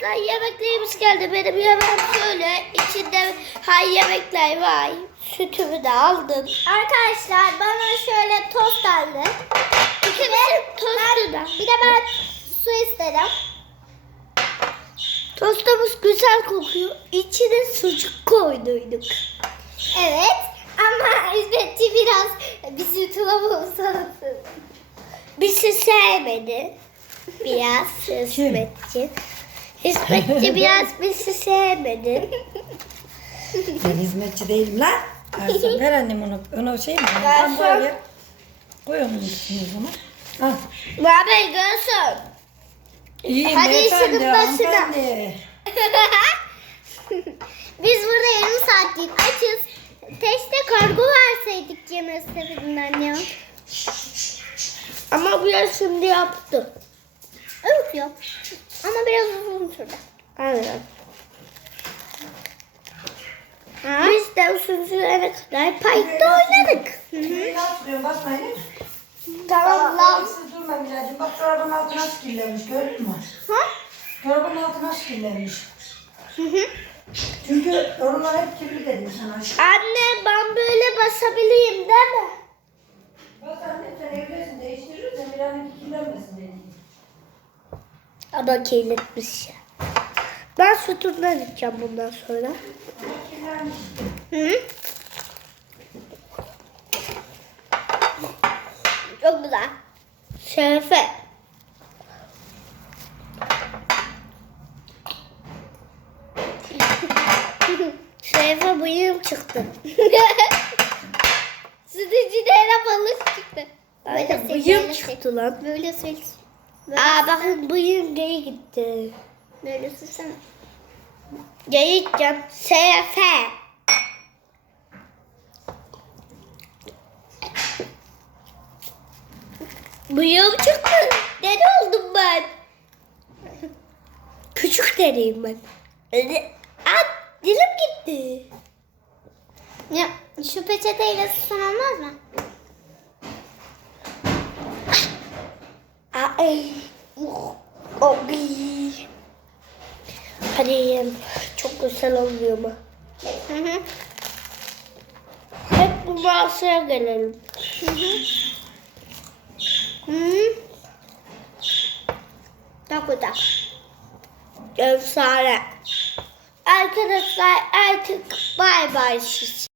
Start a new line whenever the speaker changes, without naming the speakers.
Arkadaşlar yemeklerimiz geldi. Benim yemeğim şöyle. İçinde yemekler var. Sütümü de aldım.
Arkadaşlar bana şöyle tost geldi.
İkimizin tostu da.
Bir de ben su istedim.
Tostumuz güzel kokuyor. İçine sucuk koyduyduk.
Evet ama hizmetçi biraz bizi tulamamışsın.
Bizi sevmedi. Biraz hizmetçi. Hizmetçi biraz bizi sevmedi.
Ben hizmetçi değilim lan. Ersan ver annem onu. Ona şey mi?
Ersan.
Ben buraya koy onun üstüne o zaman. Ah.
Baba görsün.
İyiyim
Hadi
beyefendi,
işin başına.
hanımefendi.
Biz burada yarım saatlik açız. Teşte kargo verseydik yemesine ya.
Ama biraz şimdi yaptı.
Evet yok. Ama biraz uzun sürdü.
Aynen. Biz de uzun sürene kadar parkta oynadık.
Şurayı nasıl tutuyorsun? Basmayın.
Tamam.
Bak, siz durma Miracığım. Bak çorabın altı nasıl kirlenmiş, gördün mü?
Ha?
Çorabın altı nasıl kirlenmiş? Çünkü oralar hep kirli dedim sana.
Anne ben böyle basabilirim değil mi?
Bak anne sen evdesin, değiştiririz de Mira'nınki kirlenmesin dedim.
Ama kirletmiş ya. Ben sütünden içeceğim bundan sonra.
Ama kirlenmiş.
Hı? Çok güzel. Şerefe. Şerefe bıyığım çıktı.
Süt içine balık çıktı.
Aynen,
Böyle
bıyığım
böyle
çıktı lan.
Böyle sür. Böyle,
Aa bakın bıyığım geri gitti.
böyle sürsene.
Geri gideceğim. Şerefe. Bıyığım çıktı. Deli oldum ben. Küçük deliyim ben. Aa, dilim gitti.
Ya şu peçeteyle süsen olmaz mı?
Ay. Oy. Hadi yiyelim. Çok güzel oluyor mu?
Hı hı.
Hep bu masaya gelelim.
Hı hı. Hı. Çok güzel.
Efsane. Arkadaşlar artık bay bay.